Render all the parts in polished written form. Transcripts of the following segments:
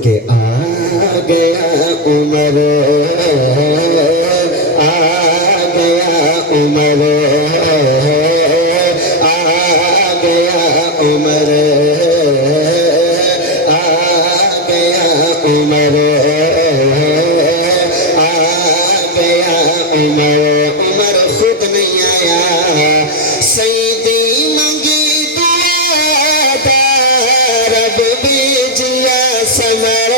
کہ آ گیا عمر، آ گیا عمر، آ گیا عمر، آ گیا عمر، آ گیا عمر۔ عمر خود نہیں آیا، سیدی مانگی دعا دا رب بھیجیا ثمر۔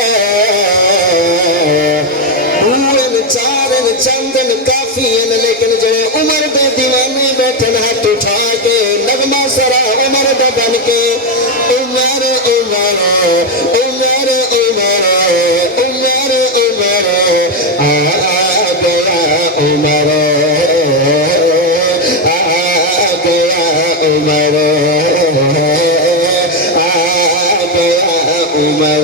بوڑن چارن چندن کافی ہیں، لیکن جو عمر دے دیوانے بیٹھن ہاتھ اٹھا کے نغمہ سرا عمر دا بن کے عمر عمر عمر عمر عمر عمر آ گیا عمر، آ گیا عمر، آ گیا عمر۔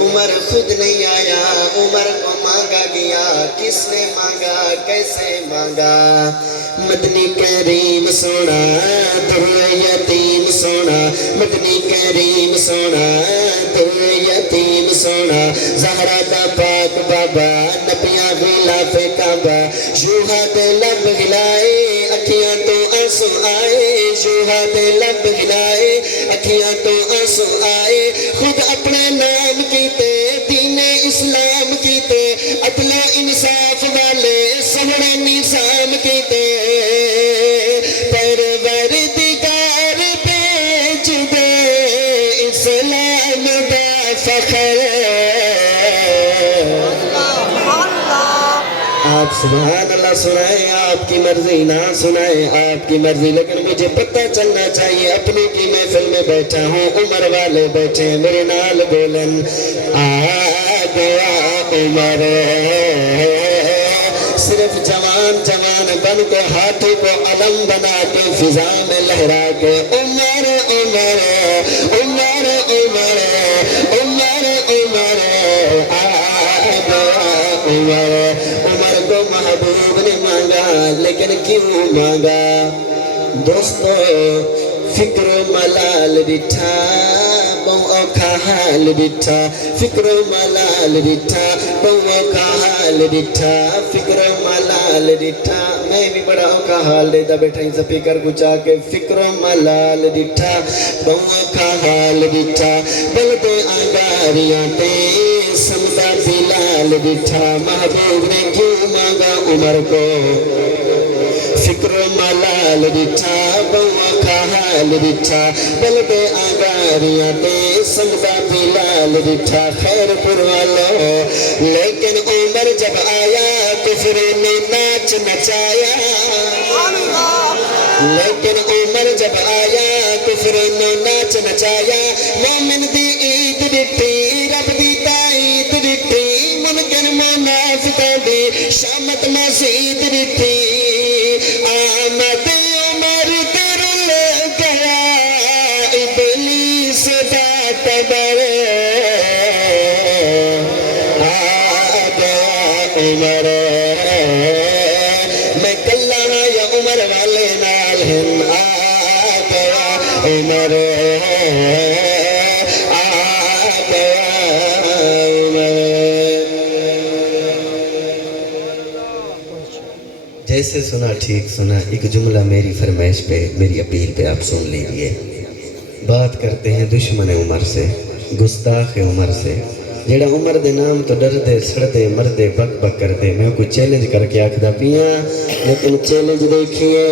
عمر خود نہیں آیا، عمر کو مانگا گیا۔ کس نے مانگا، کیسے مانگا؟ مدنی کریم سونا در یتیم سونا، مدنی کریم سونا در یتیم سونا، زہرا دا پاک بابا نبیاں غلاف کعبہ، یوہا دے لب ہلائے اکھیاں تو آنسو آئے، یوہا دے لب ہلائے اکھیاں تو آنسو آئے۔ خود اپنے نام کیتے، دین اسلام کیتے، عدل و انصاف والے سہنے نظام کیتے، پروردگار بھیج دے اسلام دا فخر۔ آپ سبحان اللہ سنائیں، آپ کی مرضی نہ سنائیں، آپ کی مرضی، لیکن مجھے پتہ چلنا چاہیے اپنی کی محفل میں بیٹھا ہوں، عمر والے بیٹھے ہیں، میرے نال بولن آ گیا عمر۔ صرف جوان جوان بن کے ہاتھوں کو علم بنا کے فضا میں لہرا کے عمر عمر عمر عمر عمر عمر آ گیا عمر۔ عمر کو محبوب نے مانگا، لیکن کیوں مانگا؟ دوستو فکر و ملال بٹھا بہو اوکھا حال بٹھا، فکر و ملال بٹھا بہو اوکھا حال بٹھا، فکر و ملال بٹھا۔ میں بھی بڑا اوکھا حال دیتا بیٹھا ہی سپیکر کو چاہ کے، فکر و ملال بٹھا بہو اوکھا حال بٹھا، بلدے آنگاریاں تے سمدہ بلال بٹھا۔ محبوب نے کیوں مانگا عمر کو؟ فکر و ملال بٹھا بہو اوکھا حال بٹھا، بلدے آنگاریاں تے سمدہ بلال بٹھا۔ خیر پر والو، لیکن عمر جب آیا کفر نے ناچ نچایا، لیکن عمر جب آیا کفر نے ناچ نچایا۔ مومن دی عید ڈٹھی، رب دی تائید ڈٹھی، منکر منافقاں دی شامت مزید ڈٹھی۔ آمد عمر در لے گیا ابلیس دا قبر، آ گیا عمر۔ میں کلہ یا عمر والے نال ہن، آ گیا عمر، آ گیا عمر۔ جیسے سنا ٹھیک سنا، ایک جملہ میری فرمائش پہ، میری اپیل پہ آپ سن لیجئے۔ بات کرتے ہیں دشمن عمر سے، گستاخ عمر سے، جیڑا عمر دے نام تو ڈر دے سڑ دے مر دے بک بک کر دے۔ میں کوئی چیلنج کر کے آکھدا پیاں، لیکن چیلنج دیکھیے،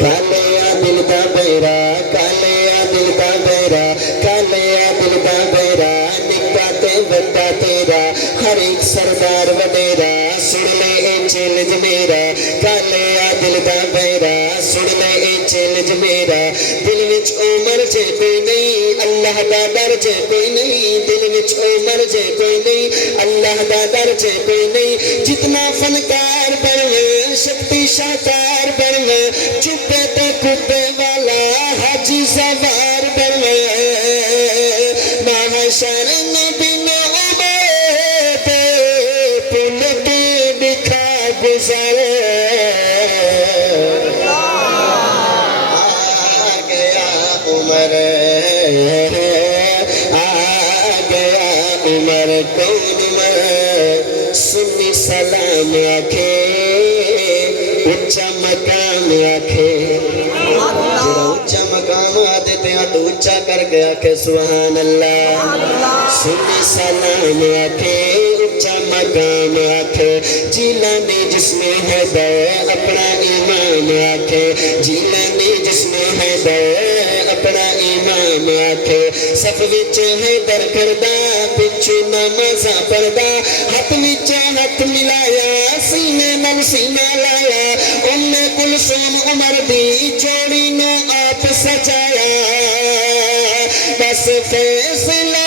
کالے یا دل دا بیرا، کالے یا دل دا بیرا، کالے یا دل دا بیرا، نکا تے بڑا تیرا، ہر ایک سردار وڈیرا، سن لے اے چیلنج میرا، کالے یا دل دا بیرا، سن لے اے چیلنج میرا۔ دل وچ عمر جے کوئی نہیں، اللہ دا ڈر جے کوئی نہیں، دل وچ عمر جے کوئی نہیں، اللہ دا ڈر جے کوئی نہیں۔ جتنا فنکار بنوے، شکتی شاہکار بنوے، چپے تے کپے والا حاجی سوار بنوے، محشر نبی نے عبید پل کے دکھا گزرے۔ آ گیا عمر، آ عمر سنی سلام آکھے اچھا مقام آکھے جڑا اچھا مقام آتے تے تو اچھا کر کے آکھے سبحان اللہ سنی سلام آکھے اچھا مقام آکھے جیلانی جس میں ہے دے اپنا امام آکھے جیلانی جس میں ہے دے اپنا امام آکھے صف وچ ہے در کردہ پچھو نمازاں پڑھدا ہاتھ وچ ہاتھ ملایا سینے نال سینہ لایا کلثوم عمر دی جوڑی نو آپ سجایا بس فیصلہ